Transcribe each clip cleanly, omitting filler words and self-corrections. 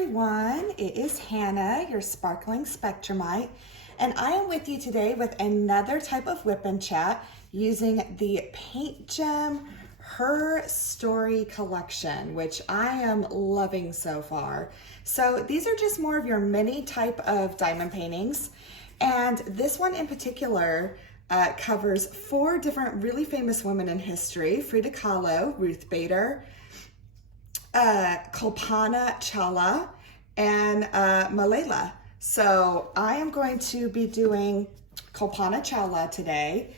everyone, it is Hannah, your Sparkling Spectrumite, and I am with you today with another type of whip and chat using the PaintGem HerStory collection, which I am loving so far. So these are just more of your mini type of diamond paintings, and this one in particular covers 4 different really famous women in history: Frida Kahlo, Ruth Bader, Kalpana Chawla, and Malala. So I am going to be doing Kalpana Chawla today.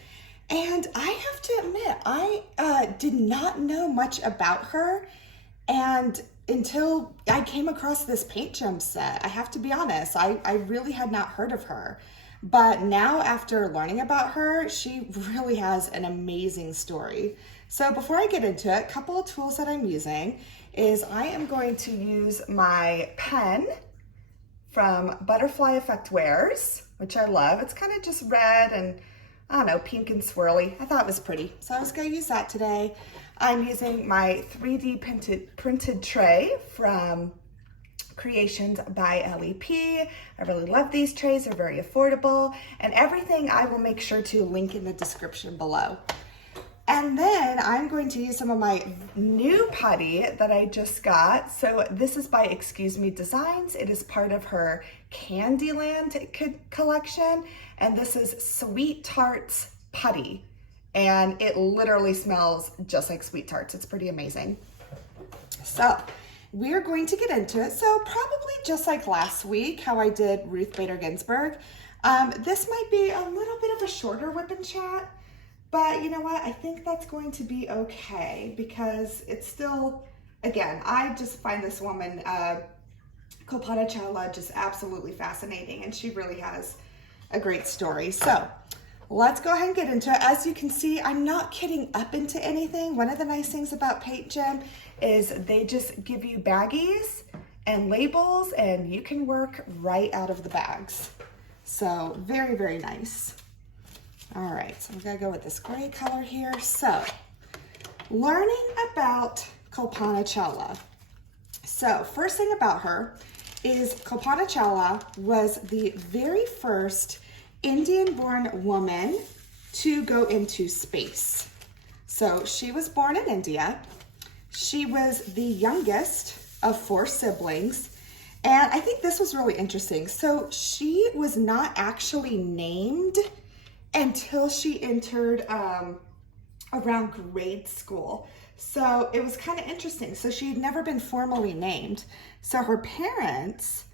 And I have to admit, I did not know much about her, and until I came across this PaintGem set. I have to be honest, I really had not heard of her. But now, after learning about her, she really has an amazing story. So before I get into it, a couple of tools that I'm using is I am going to use my pen from Butterfly Effect Wares, which I love. It's kind of just red and, I don't know, pink and swirly. I thought it was pretty, so I was going to use that today. I'm using my 3D printed tray from Creations by WIP. I really love these trays. They're very affordable, and everything I will make sure to link in the description below. And then I'm going to use some of my new putty that I just got. So this is by Excuse Me Designs. It is part of her Candyland collection, and this is Sweet Tarts putty, and it literally smells just like Sweet Tarts. It's pretty amazing. So we're going to get into it. So probably just like last week, how I did Ruth Bader Ginsburg. This might be a little bit of a shorter whip and chat, but you know what? I think that's going to be okay because it's still, again, I just find this woman, Kalpana Chawla, just absolutely fascinating, and she really has a great story. So let's go ahead and get into it. As you can see, I'm not kidding up into anything. One of the nice things about PaintGem is they just give you baggies and labels, and you can work right out of the bags. So very, very nice. All right, so we gotta go with this gray color here. So learning about Kalpana Chawla. So first thing about her is Kalpana Chawla was the very first Indian-born woman to go into space. So she was born in India. She was the youngest of 4 siblings. And I think this was really interesting. So she was not actually named until she entered around grade school. So it was kind of interesting. So she had never been formally named. So her parents,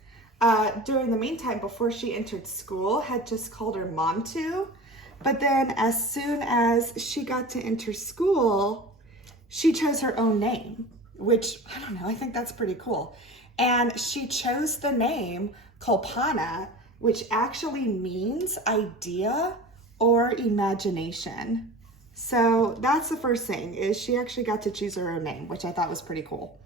during the meantime, before she entered school, had just called her Mantu. But then as soon as she got to enter school, she chose her own name, which, I don't know, I think that's pretty cool. And she chose the name Kalpana, which actually means idea or imagination. So that's the first thing, is she actually got to choose her own name, which I thought was pretty cool.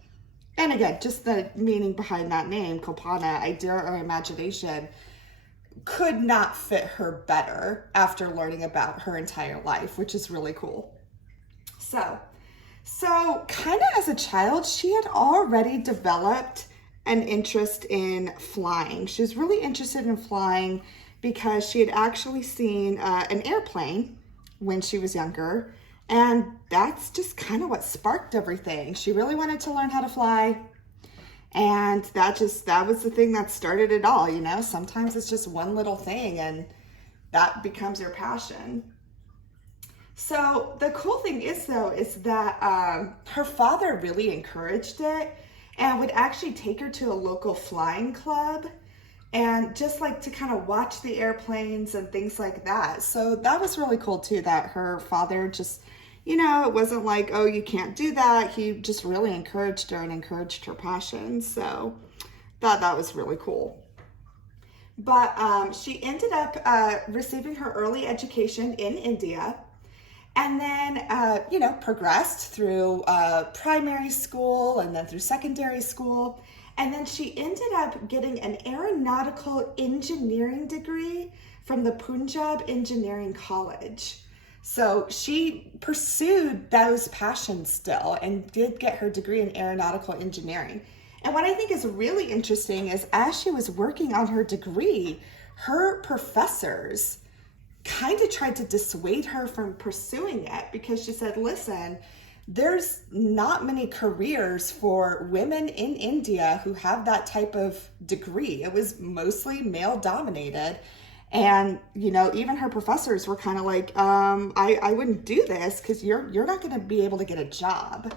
And again, just the meaning behind that name, Kalpana, idea or imagination, could not fit her better after learning about her entire life, which is really cool. So kind of as a child, she had already developed an interest in flying. She was really interested in flying because she had actually seen an airplane when she was younger, and that's just kind of what sparked everything. She really wanted to learn how to fly, and that was the thing that started it all, you know? Sometimes it's just one little thing and that becomes your passion. So the cool thing is, though, is that her father really encouraged it and would actually take her to a local flying club and just like to kind of watch the airplanes and things like that. So that was really cool too, that her father just, you know, it wasn't like, oh, you can't do that. He just really encouraged her and encouraged her passion. So that was really cool. But she ended up receiving her early education in India, and then, you know, progressed through primary school and then through secondary school. And then she ended up getting an aeronautical engineering degree from the Punjab Engineering College. So she pursued those passions still and did get her degree in aeronautical engineering. And what I think is really interesting is as she was working on her degree, her professors kind of tried to dissuade her from pursuing it because she said, listen, there's not many careers for women in India who have that type of degree. It was mostly male dominated. And, you know, even her professors were kind of like, I wouldn't do this because you're not going to be able to get a job.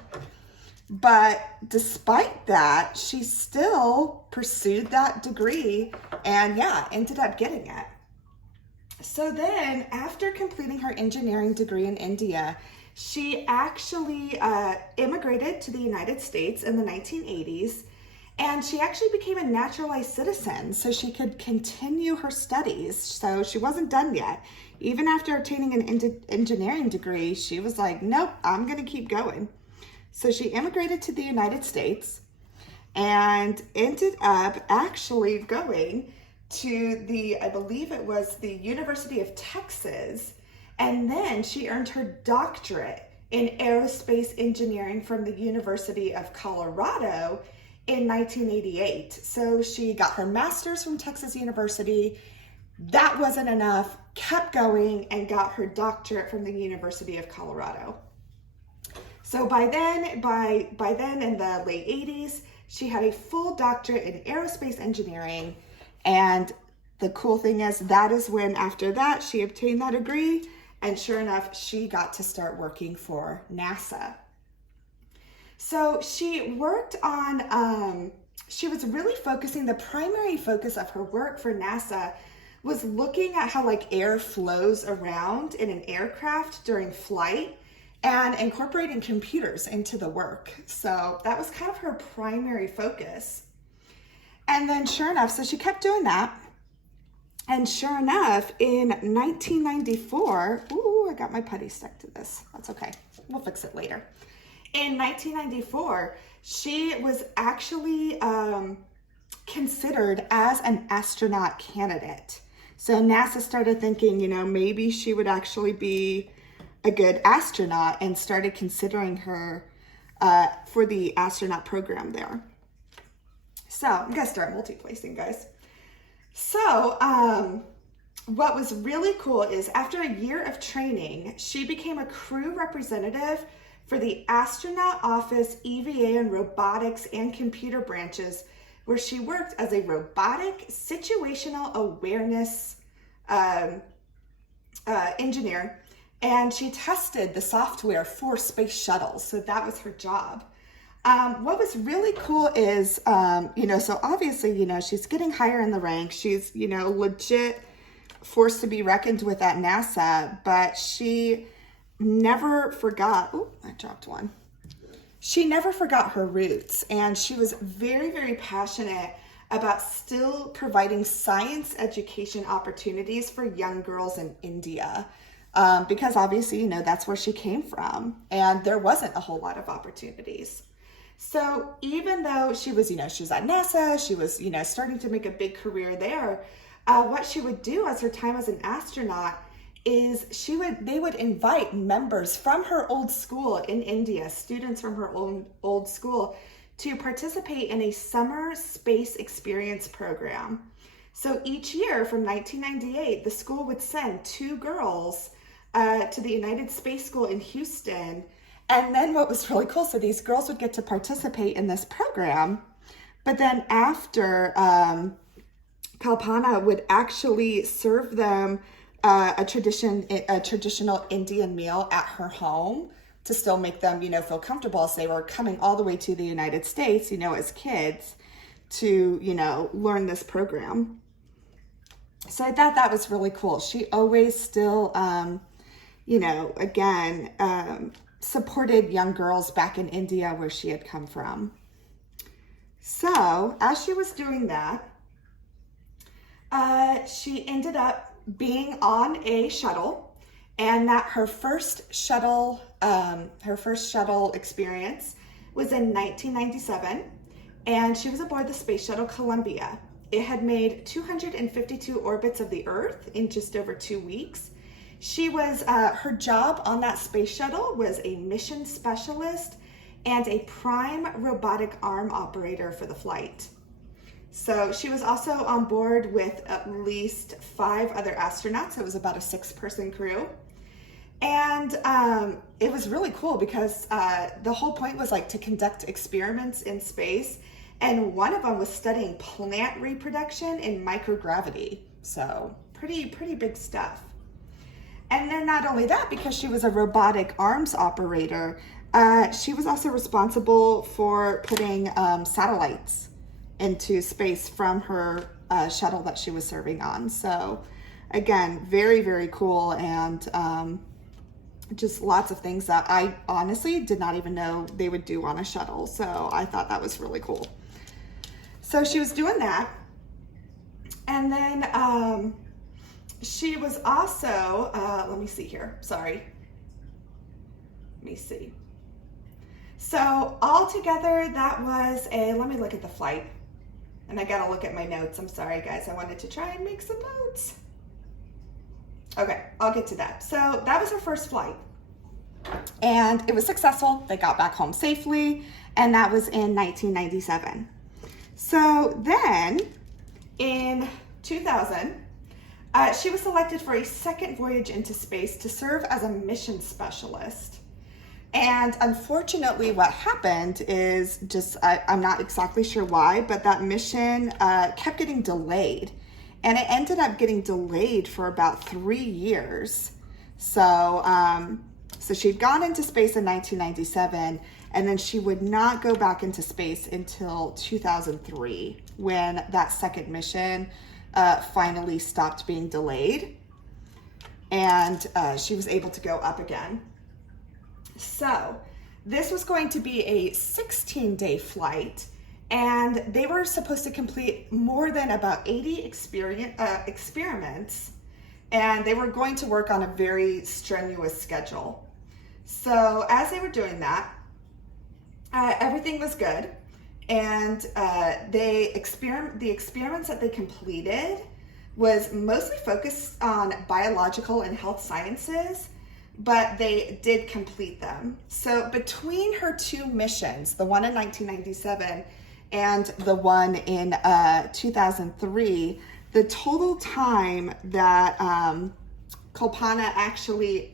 But despite that, she still pursued that degree and ended up getting it. So then after completing her engineering degree in India, she actually immigrated to the United States in the 1980s, and she actually became a naturalized citizen so she could continue her studies. So she wasn't done yet. Even after obtaining an engineering degree, she was like, nope, I'm going to keep going. So she immigrated to the United States and ended up actually going to I believe it was the University of Texas. And then she earned her doctorate in aerospace engineering from the University of Colorado in 1988. So she got her master's from Texas University. That wasn't enough, kept going and got her doctorate from the University of Colorado. So by then in the late 80s, she had a full doctorate in aerospace engineering. And the cool thing is that is when after that she obtained that degree. And sure enough, she got to start working for NASA. So she worked on, she was really focusing, the primary focus of her work for NASA was looking at how like air flows around in an aircraft during flight and incorporating computers into the work. So that was kind of her primary focus. And then sure enough, so she kept doing that. And sure enough, in 1994, I got my putty stuck to this. That's okay. We'll fix it later. In 1994, she was actually considered as an astronaut candidate. So NASA started thinking, you know, maybe she would actually be a good astronaut and started considering her for the astronaut program there. So I'm gonna start multi-placing, guys. So what was really cool is after a year of training, she became a crew representative for the astronaut office, EVA and robotics and computer branches, where she worked as a robotic situational awareness engineer. And she tested the software for space shuttles. So that was her job. What was really cool is, so obviously, she's getting higher in the ranks. She's, legit forced to be reckoned with at NASA, but she never forgot, I dropped one. She never forgot her roots, and she was very, very passionate about still providing science education opportunities for young girls in India. Because obviously, that's where she came from, and there wasn't a whole lot of opportunities. So even though she was, she was at NASA, she was, starting to make a big career there, what she would do as her time as an astronaut is they would invite members from her old school in India, students from her old school, to participate in a summer space experience program. So each year from 1998, the school would send 2 girls to the United Space School in Houston. And then what was really cool, so these girls would get to participate in this program, but then after, Kalpana would actually serve them a traditional Indian meal at her home to still make them, feel comfortable as they were coming all the way to the United States, as kids to, learn this program. So I thought that was really cool. She always still, supported young girls back in India where she had come from. So as she was doing that, she ended up being on a shuttle, and that her first shuttle experience was in 1997, and she was aboard the space shuttle Columbia. It had made 252 orbits of the Earth in just over 2 weeks. She was, her job on that space shuttle was a mission specialist and a prime robotic arm operator for the flight. So she was also on board with at least 5 other astronauts. So it was about a 6-person crew. And it was really cool because the whole point was like to conduct experiments in space. And one of them was studying plant reproduction in microgravity. So pretty big stuff. And then not only that, because she was a robotic arms operator, she was also responsible for putting satellites into space from her shuttle that she was serving on. So again, very cool, and just lots of things that I honestly did not even know they would do on a shuttle. So I thought that was really cool. So she was doing that. And then she was also, let me see here, sorry. Let me see. So altogether that was let me look at the flight. And I gotta look at my notes. I'm sorry guys, I wanted to try and make some notes. Okay, I'll get to that. So that was her first flight. And it was successful. They got back home safely, and that was in 1997. So then in 2000, she was selected for a second voyage into space to serve as a mission specialist. And unfortunately, what happened is I'm not exactly sure why, but that mission kept getting delayed. And it ended up getting delayed for about 3 years. So she'd gone into space in 1997, and then she would not go back into space until 2003, when that second mission finally stopped being delayed. And she was able to go up again. So this was going to be a 16-day flight, and they were supposed to complete more than about 80 experiments, and they were going to work on a very strenuous schedule. So as they were doing that, everything was good, and the experiments that they completed was mostly focused on biological and health sciences, but they did complete them. So between her 2 missions, the one in 1997 and the one in 2003, the total time that Kalpana actually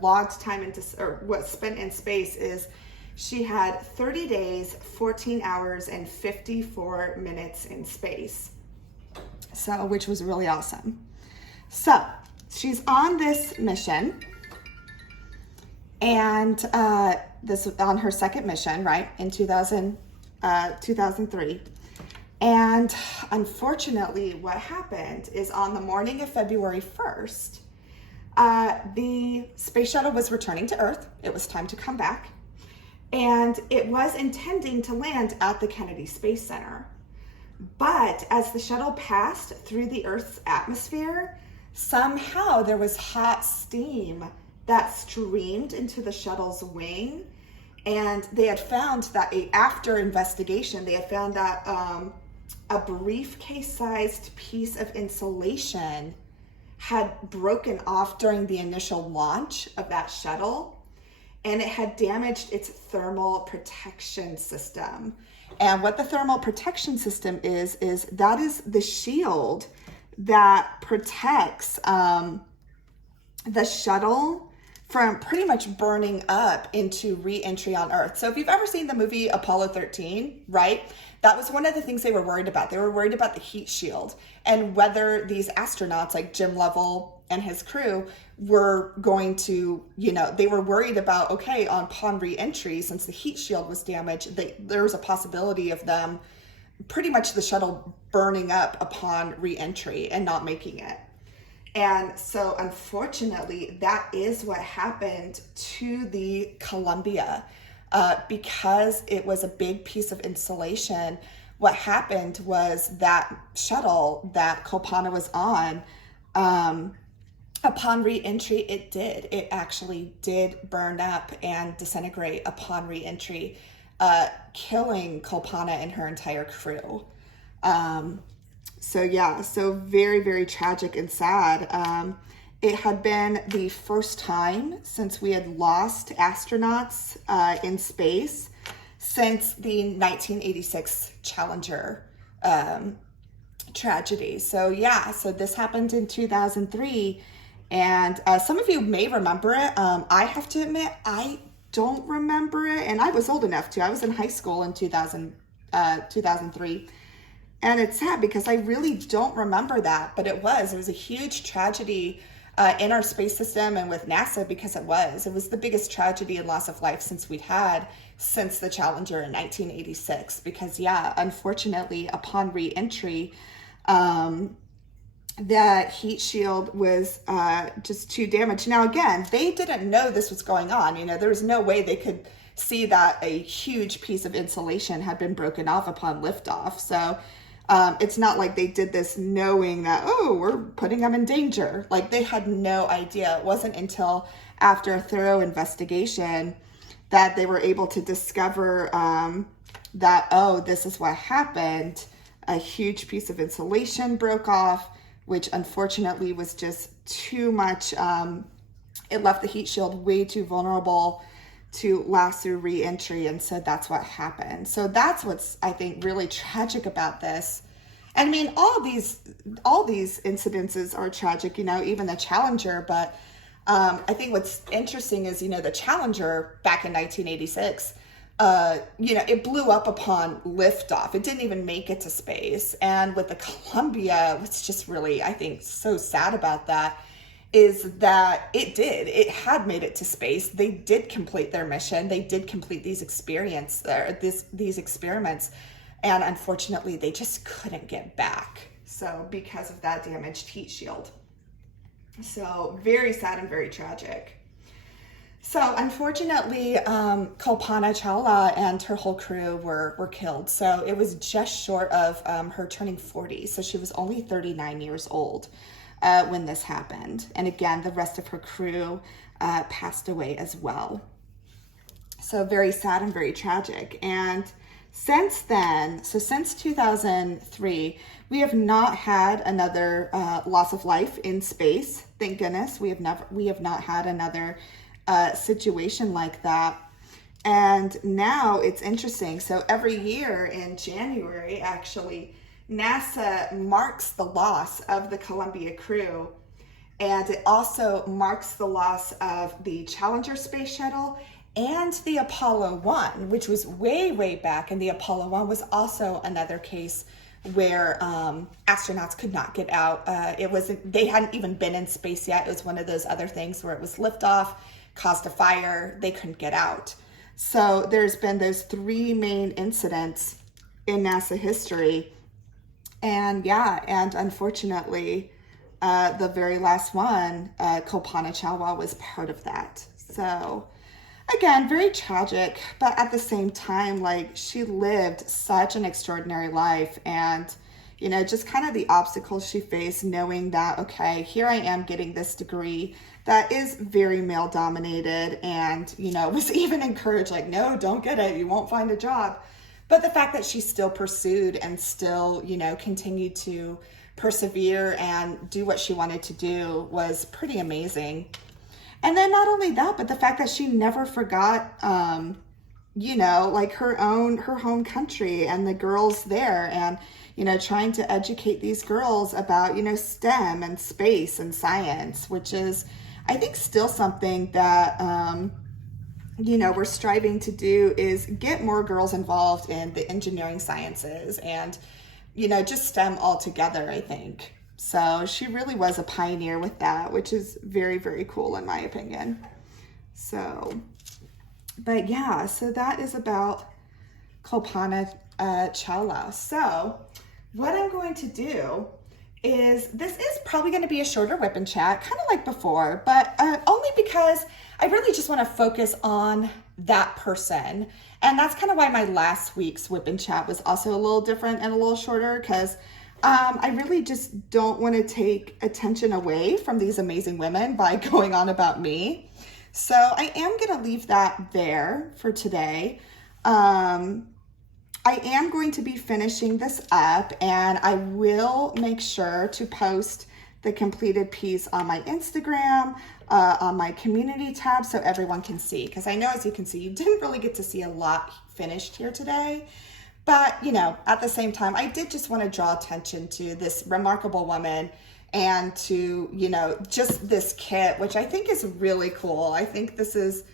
logged time or was spent in space is she had 30 days, 14 hours, and 54 minutes in space. So, which was really awesome. So she's on this mission, and this was on her second mission, right, in 2003. And unfortunately, what happened is on the morning of February 1st, the space shuttle was returning to Earth. It was time to come back. And it was intending to land at the Kennedy Space Center. But as the shuttle passed through the Earth's atmosphere, somehow there was hot steam that streamed into the shuttle's wing. And they had found that after investigation, they had found that a briefcase-sized piece of insulation had broken off during the initial launch of that shuttle, and it had damaged its thermal protection system. And what the thermal protection system is that is the shield that protects the shuttle from pretty much burning up into re-entry on Earth. So if you've ever seen the movie Apollo 13, right? That was one of the things they were worried about. They were worried about the heat shield and whether these astronauts like Jim Lovell and his crew were going to, they were worried about, okay, upon re-entry, since the heat shield was damaged, there was a possibility of them, pretty much the shuttle burning up upon re-entry and not making it. And so unfortunately, that is what happened to the Columbia. Because it was a big piece of insulation, what happened was that shuttle that Kalpana was on, upon re-entry, it actually did burn up and disintegrate upon re-entry, killing Kalpana and her entire crew. So very, very tragic and sad. It had been the first time since we had lost astronauts in space since the 1986 Challenger tragedy. So yeah, so this happened in 2003, and some of you may remember it. I have to admit, I don't remember it, and I was old enough to. I was in high school in 2003. And it's sad because I really don't remember that, but it was a huge tragedy in our space system and with NASA, because it was the biggest tragedy and loss of life since the Challenger in 1986. Because yeah, unfortunately, upon re-entry, that heat shield was just too damaged. Now again, they didn't know this was going on. You know, there was no way they could see that a huge piece of insulation had been broken off upon liftoff. So it's not like they did this knowing that, oh, we're putting them in danger. Like, they had no idea. It wasn't until after a thorough investigation that they were able to discover that, oh, this is what happened. A huge piece of insulation broke off, which unfortunately was just too much. It left the heat shield way too vulnerable to last through re-entry, and so that's what happened. So that's what's, I think, really tragic about this. And I mean, all these incidences are tragic, you know, even the Challenger. But I think what's interesting is, you know, the Challenger back in 1986, you know, it blew up upon liftoff. It didn't even make it to space. And with the Columbia, what's just really, I think, so sad about that is that it had made it to space. They did complete their mission. They did complete these experiments. And unfortunately, they just couldn't get back. So because of that damaged heat shield. So very sad and very tragic. So unfortunately, Kalpana Chawla and her whole crew were killed. So it was just short of her turning 40. So she was only 39 years old when this happened. And again, the rest of her crew passed away as well. So very sad and very tragic. And since then, so since 2003, we have not had another loss of life in space. Thank goodness, we have not had another situation like that. And now it's interesting. So every year in January, actually, NASA marks the loss of the Columbia crew, and it also marks the loss of the Challenger space shuttle and the Apollo 1, which was way, way back. And the Apollo 1 was also another case where astronauts could not get out. They hadn't even been in space yet. It was one of those other things where it was liftoff, caused a fire, they couldn't get out. So there's been those three main incidents in NASA history. And yeah, and unfortunately, the very last one, Kalpana Chawla, was part of that. So again, very tragic, but at the same time, like, she lived such an extraordinary life. And, you know, just kind of the obstacles she faced, knowing that, okay, here I am getting this degree that is very male dominated, and, you know, was even encouraged, like, no, don't get it, you won't find a job. But the fact that she still pursued and still, you know, continued to persevere and do what she wanted to do was pretty amazing. And then not only that, but the fact that she never forgot, you know, like her home country and the girls there, and, you know, trying to educate these girls about, you know, STEM and space and science, which is, I think, still something that, you know, we're striving to do, is get more girls involved in the engineering sciences and, you know, just STEM altogether, I think. So she really was a pioneer with that, which is very, very cool in my opinion. So, but yeah, so that is about Kalpana Chawla. So what I'm going to do is, this is probably going to be a shorter whip and chat, kind of like before, but only because I really just want to focus on that person. And that's kind of why my last week's whip and chat was also a little different and a little shorter, because I really just don't want to take attention away from these amazing women by going on about me. So I am going to leave that there for today. I am going to be finishing this up, and I will make sure to post the completed piece on my Instagram, on my community tab, so everyone can see. Because I know, as you can see, you didn't really get to see a lot finished here today. But, you know, at the same time, I did just want to draw attention to this remarkable woman and to, you know, just this kit, which I think is really cool. I think this is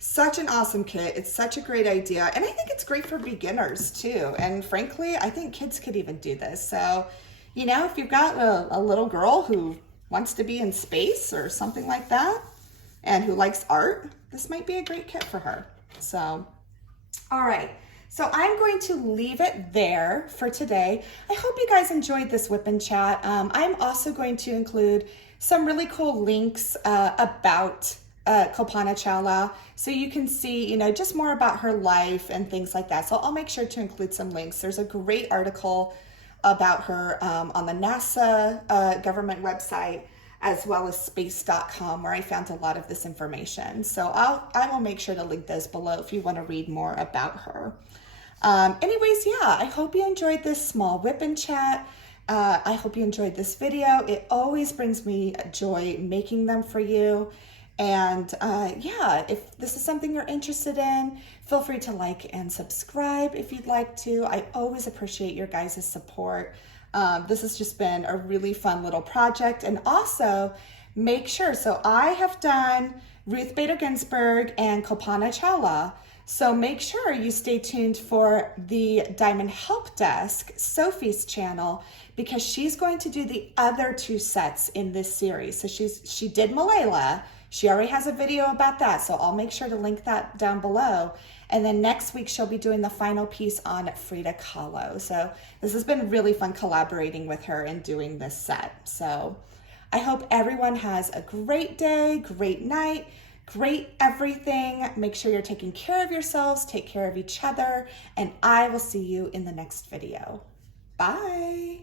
such an awesome kit. It's such a great idea. And I think it's great for beginners too. And frankly, I think kids could even do this. So, you know, if you've got a little girl who wants to be in space or something like that and who likes art, this might be a great kit for her. So, all right. So I'm going to leave it there for today. I hope you guys enjoyed this WIP and Chat. I'm also going to include some really cool links about Kalpana Chawla, so you can see, you know, just more about her life and things like that. So I'll make sure to include some links. There's a great article about her on the NASA government website, as well as space.com, where I found a lot of this information. So I will make sure to link those below if you want to read more about her. Anyways, yeah, I hope you enjoyed this small WIP and Chat. I hope you enjoyed this video. It always brings me joy making them for you. And yeah, if this is something you're interested in, feel free to like and subscribe if you'd like to. I always appreciate your guys' support. This has just been a really fun little project. And also make sure, so I have done Ruth Bader Ginsburg and Kalpana Chawla. So make sure you stay tuned for the Diamond Help Desk, Sophie's channel, because she's going to do the other two sets in this series. So she did Malayla. She already has a video about that, so I'll make sure to link that down below. And then next week, she'll be doing the final piece on Frida Kahlo. So this has been really fun collaborating with her and doing this set. So I hope everyone has a great day, great night, great everything. Make sure you're taking care of yourselves, take care of each other, and I will see you in the next video. Bye.